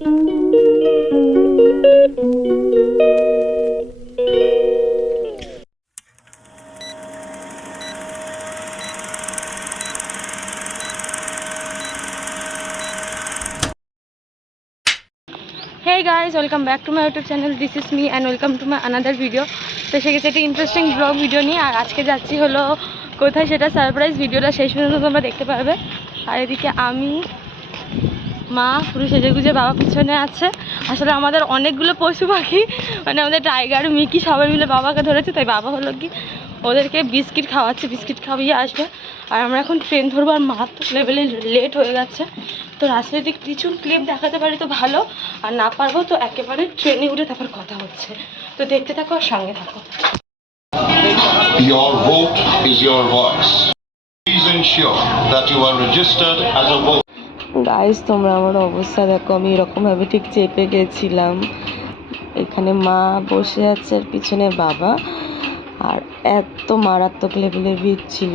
Hey guys, welcome back to my YouTube channel. This is me and welcome to my another video. তো সেক্ষেত্রে একটা interesting blog video নিয়ে আর আজকে যাচ্ছি হলো কোথায় সেটা সারপ্রাইজ, ভিডিওটা শেষ পর্যন্ত তোমরা দেখতে পারবে। আর এদিকে আমি মা পুরো সেজেগুজে, বাবা পিছনে আছে। আসলে আমাদের অনেকগুলো পশু পাখি, মানে আমাদের টাইগার, মিকি সবাই মিলে বাবাকে ধরেছে, তাই বাবা হলো কি ওদেরকে বিস্কিট খাওয়াচ্ছে, বিস্কিট খাওয়িয়ে আসবে। আর আমরা এখন ট্রেন ধরবো, আর মারাত্মক লেভেলে লেট হয়ে যাচ্ছে। তো রাস্তায় যদি কিছু ক্লিপ দেখাতে পারি তো ভালো, আর না পারবো তো একেবারে ট্রেনে উঠে তারপর কথা হচ্ছে। তো দেখতে থাকো আর সঙ্গে থাকো। Your vote is your voice. Please ensure that you are registered as a voter. Guys, তোমরা আমার অবস্থা দেখো, আমি এরকমভাবে ঠিক চেপে গেছিলাম। এখানে মা বসে আছে আর পিছনে বাবা, আর এত মারাত্মক লেভেলের ভিড় ছিল।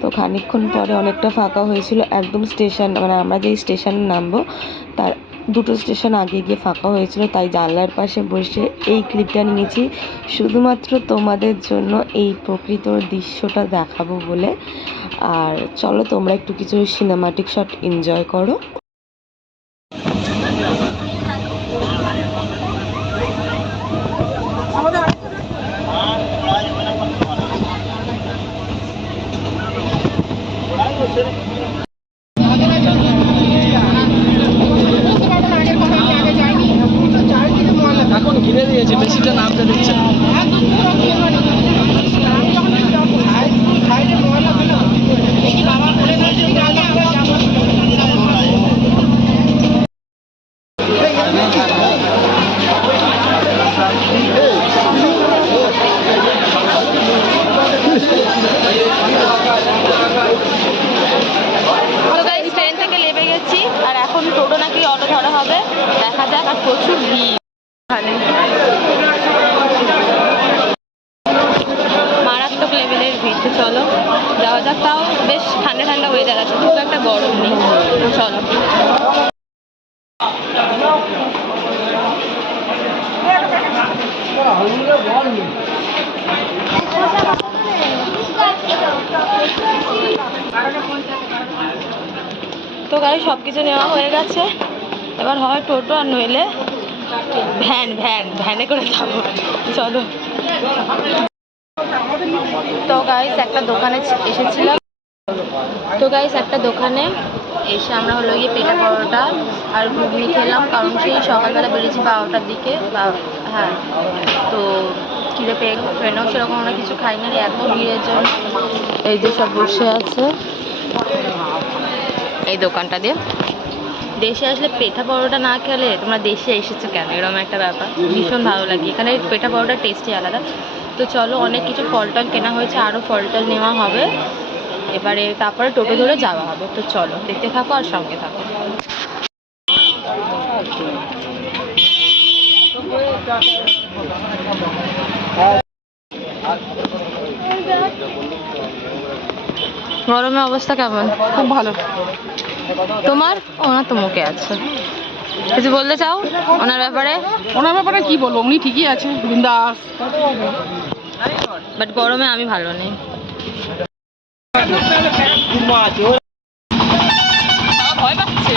তো খানিকক্ষণ পরে অনেকটা ফাঁকা হয়েছিল, একদম স্টেশন, মানে আমরা যেই স্টেশনে নামবো তার 2টো স্টেশন আগে গিয়ে ফাঁকা হয়েছিল। তাই জানলার পাশে বসে এই ক্লিপটা নিয়েছি শুধুমাত্র তোমাদের জন্য, এই প্রকৃত দৃশ্যটা দেখাবো বলে। আর চলো তোমরা একটু কিছু সিনেমাটিক শট এনজয় করো। এখন ঘিরে দিয়েছে, বেশিটা নামতে দিচ্ছে না। ট্রেন থেকে নেমে গেছি আর এখন টোটো নাকি অটো ধরা হবে, দেখা যাক। আর প্রচুর ভিড়, মারাত্মক লেভেলের ভিড়। তো চলো যাওয়া যাক। তাও বেশ ঠান্ডা ঠান্ডা হয়ে যাচ্ছে, খুব একটা গরম নেই। চলো। তো গাড়ি সব কিছু নেওয়া হয়ে গেছে, এবার হয় টোটো আর নইলে ভ্যানে করে যাবো। চলো। তো গাইস একটা দোকানে এসেছিলাম, একটা দোকানে এসে আমরা হলো গিয়ে পেটা পরোটা আর ঘুগনি খেলাম, কারণ সেই সকালবেলা বেরিয়েছি 12টার দিকে। হ্যাঁ, তো খিদে পেয়ে ট্রেনেও সেরকম আমরা কিছু খাই না, এত ভিড়ের জন্য। এই যে সব বসে আছে এই দোকানটা দিয়ে। দেশে আসলে পেঠা পরোটা না খেলে তোমরা দেশে এসেছো কেন, এরকম একটা ব্যাপার। ভীষণ ভালো লাগে এখানে পেঠা পরোটার টেস্টই আলাদা। তো চলো, অনেক কিছু ফলটল কেনা হয়েছে, আরও ফলটল নেওয়া হবে এবারে, তারপরে টোটো ধরে যাওয়া হবে। তো চলো দেখতে থাকো আর সঙ্গে থাকো। গরমের অবস্থা কেমন? খুব ভালো। তোমার? ওনার তো মুখে আছে, কিছু বলতে চাও ওনার ব্যাপারে? ওনার ব্যাপারে কি বলবো, উনি ঠিকই আছে, বিন্দাস। বাট গরমে আমি ভালো নেই। ভয় পাচ্ছে।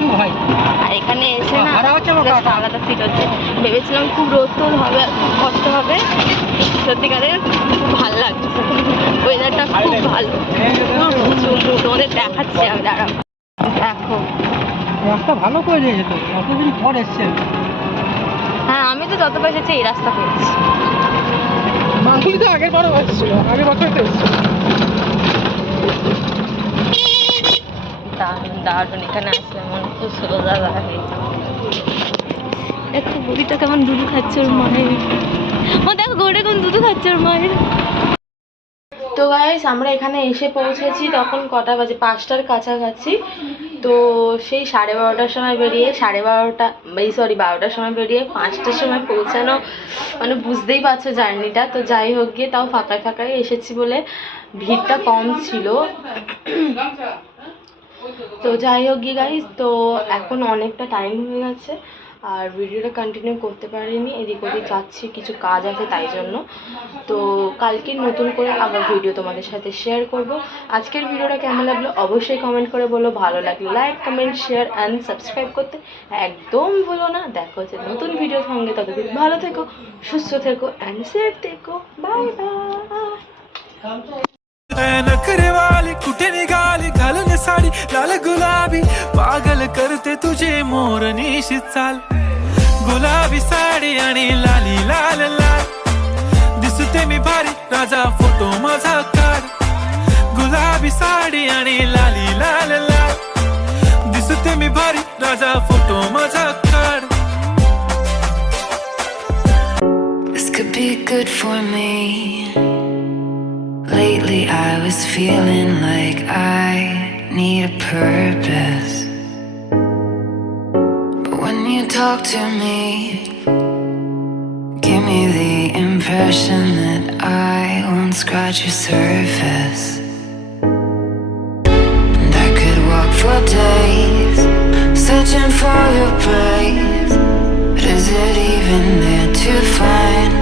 একটু ভয়। আর এখানে এসে না ভাড়া হচ্ছে আমার just টাকা। আলাদা ফিল হচ্ছে। ভেবেছিলাম খুব রোদ টোদ হবে, খুব কষ্ট হবে, সত্যিকারের খুব ভালো লাগছে, ওয়েদারটা খুব ভালো। তোমাদের দেখাচ্ছি আমি, দাঁড়াও দেখো। রাস্তা ভালো করে দিয়েছে তো, কতদিন পর এসছে। হ্যাঁ, আমি তো যতবার এসেছি এই রাস্তা পেয়েছি। মাঙ্গুলি তো আগের বারও এসেছিল, আগের বছর তো এসেছিল। দারুণ দারুণ, এখানে আসলে মন খুব সোজা লাগে। দেখো গরুটা কেমন দুধু খাচ্ছে ওর মায়ের, ও দেখো গরুটা কেমন দুধু খাচ্ছে ওর মায়ের। তো গাইস আমরা এখানে এসে পৌঁছেছি, তখন কটা বাজে, 5টার কাছাকাছি। তো সেই 12:30টার সময় বেরিয়ে 12টার সময় বেরিয়ে 5টার সময় পৌঁছানো, মানে বুঝতেই পারছো জার্নিটা। তো যাই হোক গিয়ে তাও ফাঁকায় ফাঁকায় এসেছি বলে ভিড়টা কম ছিল। তো যাই হোক গিয়ে গাইস, তো এখন অনেকটা টাইম হয়ে গেছে আর ভিডিওটা কন্টিনিউ করতে পারিনি, এদিক ওদিক যাচ্ছি, কিছু কাজ আছে তাই জন্য। তো কালকে নতুন করে আবার ভিডিও তোমাদের সাথে শেয়ার করব। আজকের ভিডিওটা কেমন লাগলো অবশ্যই কমেন্ট করে বলো, ভালো লাগলে like comment share and subscribe করতে একদম ভুলো না। দেখো হচ্ছে নতুন ভিডিওর সঙ্গে, ততদিন ভালো থেকো, সুস্থ থেকো অ্যান্ড সেফ থেকো। Bye bye. नखरे वाली कुठे निघाली घालून साडी लाल गुलाबी पागल करते तुझे मोरनीशी चाल गुलाबी साडी आणि लाली लाल लाल दिसते मी भारी राजा फोटो माझा काढ गुलाबी साडी आणि लाली लाल लाल दिसते मी भारी राजा फोटो माझा काढ This could be good for me. Lately I was feeling like I need a purpose. But when you talk to me, give me the impression that I won't scratch your surface. And I could walk for days, searching for your praise. But is it even there to find?